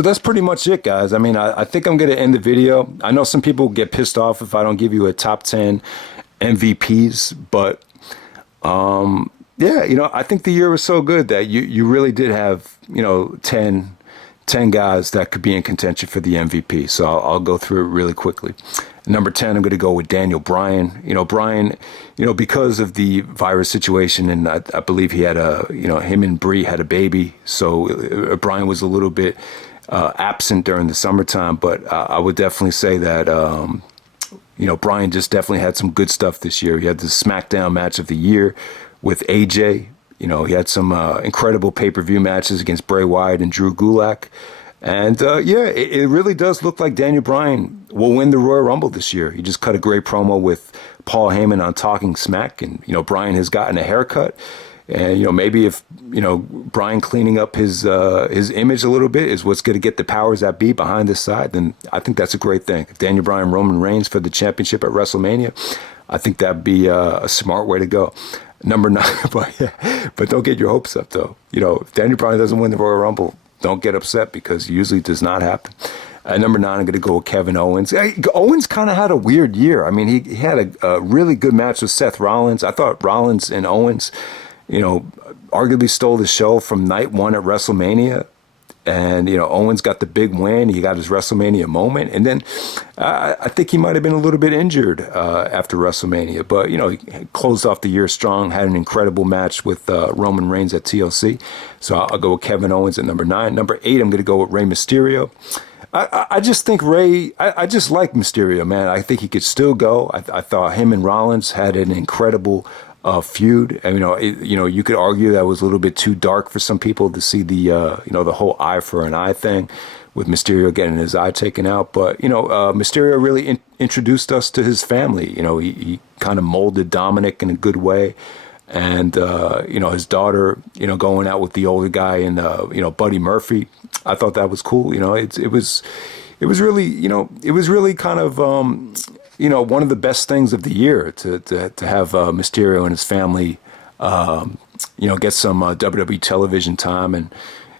that's pretty much it, guys. I mean, I think I'm going to end the video. I know some people get pissed off if I don't give you a top 10 MVPs, but yeah, I think the year was so good that you really did have 10 guys that could be in contention for the MVP. So I'll go through it really quickly. Number 10, I'm going to go with Daniel Bryan. Bryan, because of the virus situation, and I believe he had him and Brie had a baby, so Bryan was a little bit absent during the summertime. But I would definitely say that Bryan just definitely had some good stuff this year. He had the SmackDown match of the year with AJ. He had some incredible pay-per-view matches against Bray Wyatt and Drew Gulak. And yeah, it really does look like Daniel Bryan will win the Royal Rumble this year. He just cut a great promo with Paul Heyman on Talking Smack, and Bryan has gotten a haircut. And maybe if Bryan cleaning up his image a little bit is what's going to get the powers that be behind his side, then I think that's a great thing. If Daniel Bryan, Roman Reigns for the championship at WrestleMania, I think that'd be a smart way to go. Number 9, but don't get your hopes up though. If Daniel Bryan doesn't win the Royal Rumble, don't get upset, because it usually does not happen. Number 9, I'm going to go with Kevin Owens. Owens kind of had a weird year. I mean, he had a really good match with Seth Rollins. I thought Rollins and Owens, arguably stole the show from night 1 at WrestleMania. And, Owens got the big win. He got his WrestleMania moment. And then I think he might have been a little bit injured after WrestleMania. But, he closed off the year strong, had an incredible match with Roman Reigns at TLC. So I'll go with Kevin Owens at number 9. Number 8, I'm going to go with Rey Mysterio. I just think I just like Mysterio, man. I think he could still go. I thought him and Rollins had an incredible feud. And, you could argue that was a little bit too dark for some people to see the whole eye for an eye thing with Mysterio getting his eye taken out. But, Mysterio really introduced us to his family. He kind of molded Dominic in a good way. And, his daughter, going out with the older guy and, Buddy Murphy, I thought that was cool. It was really kind of, one of the best things of the year to have Mysterio and his family, get some WWE television time. And,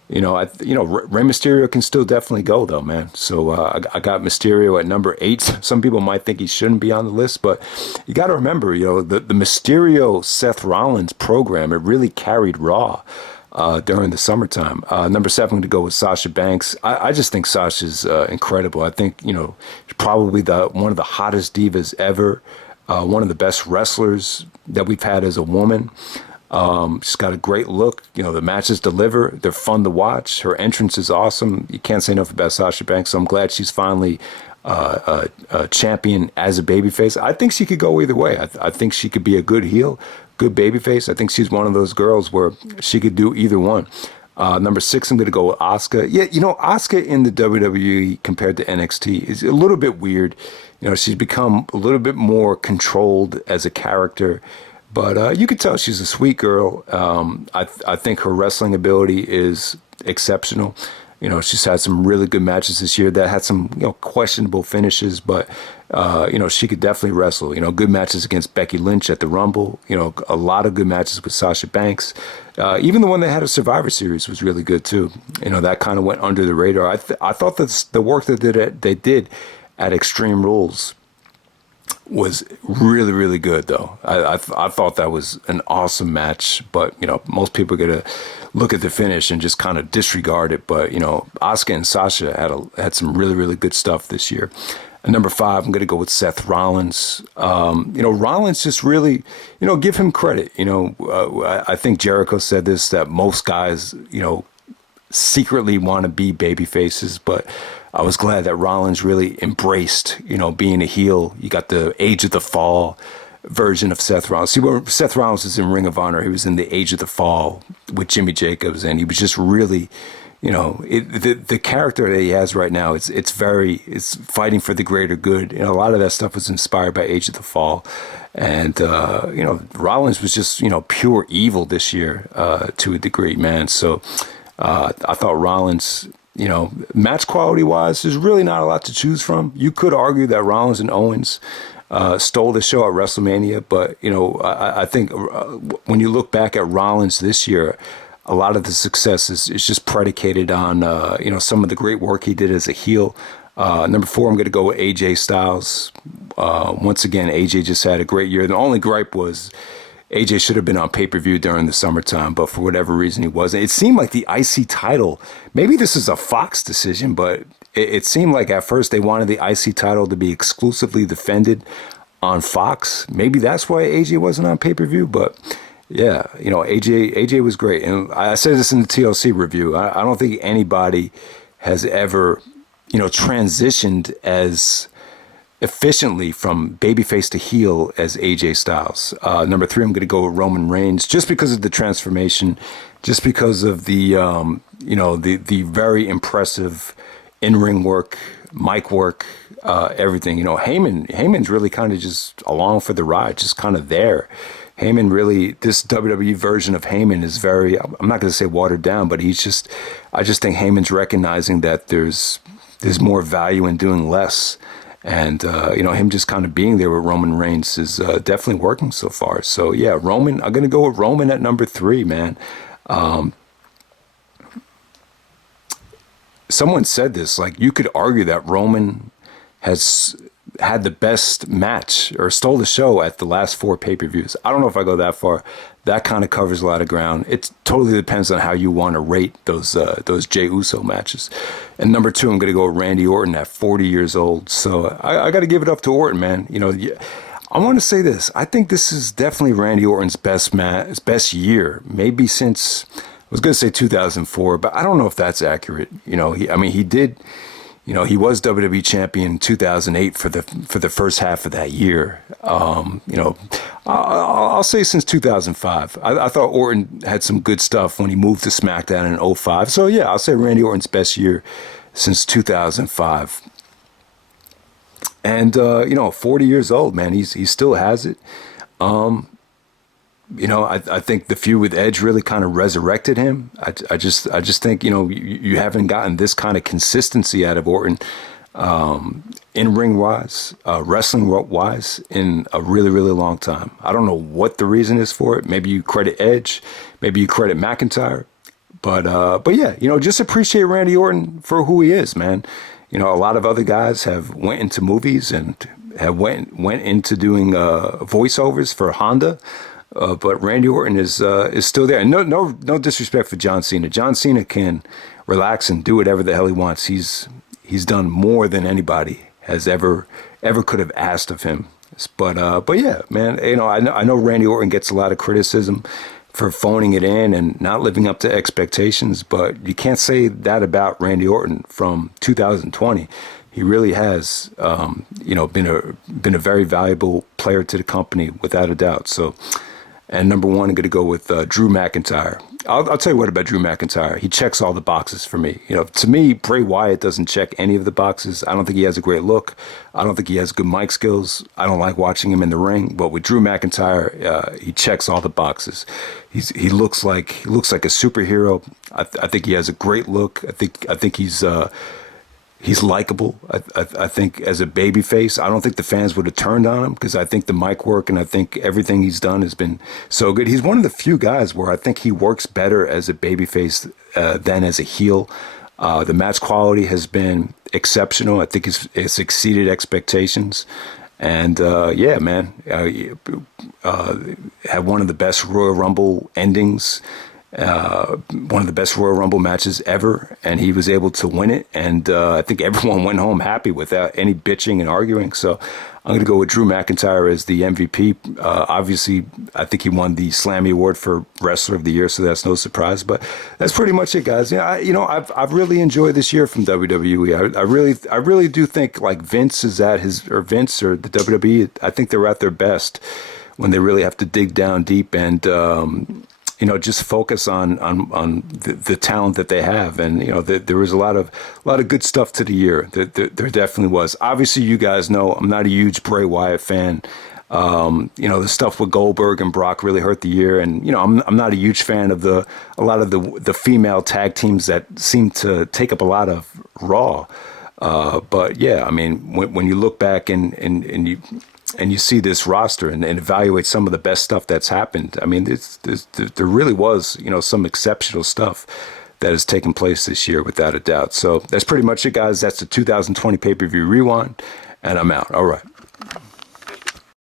Rey Mysterio can still definitely go though, man. So I got Mysterio at number 8. Some people might think he shouldn't be on the list, but you got to remember, the Mysterio Seth Rollins program, it really carried Raw during the summertime. Number 7, I'm going to go with Sasha Banks. I just think Sasha's incredible. I think, probably one of the hottest divas ever, one of the best wrestlers that we've had as a woman. She's got a great look. The matches deliver. They're fun to watch. Her entrance is awesome. You can't say enough about Sasha Banks. So I'm glad she's finally a champion as a babyface. I think she could go either way. I think she could be a good heel, good babyface. I think she's one of those girls where she could do either one. Number 6, I'm going to go with Asuka. Yeah, Asuka in the WWE compared to NXT is a little bit weird. She's become a little bit more controlled as a character. But you could tell she's a sweet girl. I think her wrestling ability is exceptional. She's had some really good matches this year that had some, questionable finishes, but, she could definitely wrestle. Good matches against Becky Lynch at the Rumble. A lot of good matches with Sasha Banks. Even the one that had a Survivor Series was really good too. That kind of went under the radar. I thought that the work that they did at Extreme Rules was really, really good, though. I thought that was an awesome match, but, most people are going to look at the finish and just kind of disregard it. But, Asuka and Sasha had some really, really good stuff this year. And number 5, I'm going to go with Seth Rollins. Rollins just really, give him credit. I think Jericho said this, that most guys, secretly want to be baby faces, but I was glad that Rollins really embraced, being a heel. You got the Age of the Fall version of Seth Rollins. See, when Seth Rollins is in Ring of Honor, he was in the Age of the Fall with Jimmy Jacobs, and he was just really, the character that he has right now, it's fighting for the greater good. A lot of that stuff was inspired by Age of the Fall. And, Rollins was just, pure evil this year, to a degree, man. So, I thought Rollins, match quality wise, there's really not a lot to choose from. You could argue that Rollins and Owens stole the show at WrestleMania, but I think when you look back at Rollins this year, a lot of the success is just predicated on some of the great work he did as a heel. Number 4, I'm going to go with AJ Styles. Once again, AJ just had a great year. The only gripe was AJ should have been on pay-per-view during the summertime, but for whatever reason he wasn't. It seemed like the IC title, maybe this is a Fox decision, but it seemed like at first they wanted the IC title to be exclusively defended on Fox. Maybe that's why AJ wasn't on pay-per-view, but yeah, AJ was great. And I said this in the TLC review. I don't think anybody has ever, transitioned as efficiently from babyface to heel as AJ Styles. Number 3, I'm going to go with Roman Reigns, just because of the transformation, just because of the the very impressive in-ring work, mic work, everything. Heyman's really kind of just along for the ride, just kind of there. Heyman really, this WWE version of Heyman is very, I'm not going to say watered down, but I just think Heyman's recognizing that there's more value in doing less. And, him just kind of being there with Roman Reigns is definitely working so far. So, yeah, Roman, I'm going to go with Roman at number 3, man. Someone said this, like, you could argue that Roman has had the best match or stole the show at the last 4 pay-per-views. I don't know if I go that far. That kind of covers a lot of ground. It totally depends on how you want to rate those Jey Uso matches. And number 2, I'm going to go with Randy Orton at 40 years old. So I got to give it up to Orton, man. I want to say this. I think this is definitely Randy Orton's best year, maybe since, I was going to say 2004, but I don't know if that's accurate. He did. He was WWE champion in 2008 for the first half of that year. I'll say since 2005. I thought Orton had some good stuff when he moved to SmackDown in 2005. So yeah, I'll say Randy Orton's best year since 2005. And 40 years old, man, he still has it. I think the feud with Edge really kind of resurrected him. I just think, you haven't gotten this kind of consistency out of Orton, in ring wise, wrestling wise, in a really, really long time. I don't know what the reason is for it. Maybe you credit Edge, maybe you credit McIntyre, but yeah, just appreciate Randy Orton for who he is, man. A lot of other guys have went into movies and have went into doing voiceovers for Honda. But Randy Orton is still there. And no disrespect for John Cena. John Cena can relax and do whatever the hell he wants. He's done more than anybody has ever could have asked of him. But yeah, man. I know Randy Orton gets a lot of criticism for phoning it in and not living up to expectations. But you can't say that about Randy Orton from 2020. He really has, been a very valuable player to the company without a doubt. So. And number 1, I'm going to go with Drew McIntyre. I'll tell you what about Drew McIntyre. He checks all the boxes for me. To me, Bray Wyatt doesn't check any of the boxes. I don't think he has a great look. I don't think he has good mic skills. I don't like watching him in the ring. But with Drew McIntyre, he checks all the boxes. He looks like a superhero. I think he has a great look. I think he's likable. I think as a babyface, I don't think the fans would have turned on him because I think the mic work and I think everything he's done has been so good. He's one of the few guys where I think he works better as a babyface than as a heel. The match quality has been exceptional. I think it's exceeded expectations. And yeah, man, had one of the best Royal Rumble endings, one of the best Royal Rumble matches ever, and he was able to win it. And I think everyone went home happy without any bitching and arguing. So I'm going to go with Drew McIntyre as the MVP. Obviously, I think he won the Slammy Award for Wrestler of the Year, so that's no surprise. But that's pretty much it, guys. I've really enjoyed this year from WWE. I really do think like Vince is at his, or Vince or the WWE. I think they're at their best when they really have to dig down deep and just focus on the talent that they have. And, there was a lot of good stuff to the year. There definitely was. Obviously, you guys know I'm not a huge Bray Wyatt fan. The stuff with Goldberg and Brock really hurt the year. And, I'm not a huge fan of a lot of the female tag teams that seem to take up a lot of Raw. But yeah, I mean, when you look back and you see this roster and evaluate some of the best stuff that's happened, I mean, there really was, some exceptional stuff that has taken place this year, without a doubt. So that's pretty much it, guys. That's the 2020 Pay-Per-View Rewind, and I'm out. All right.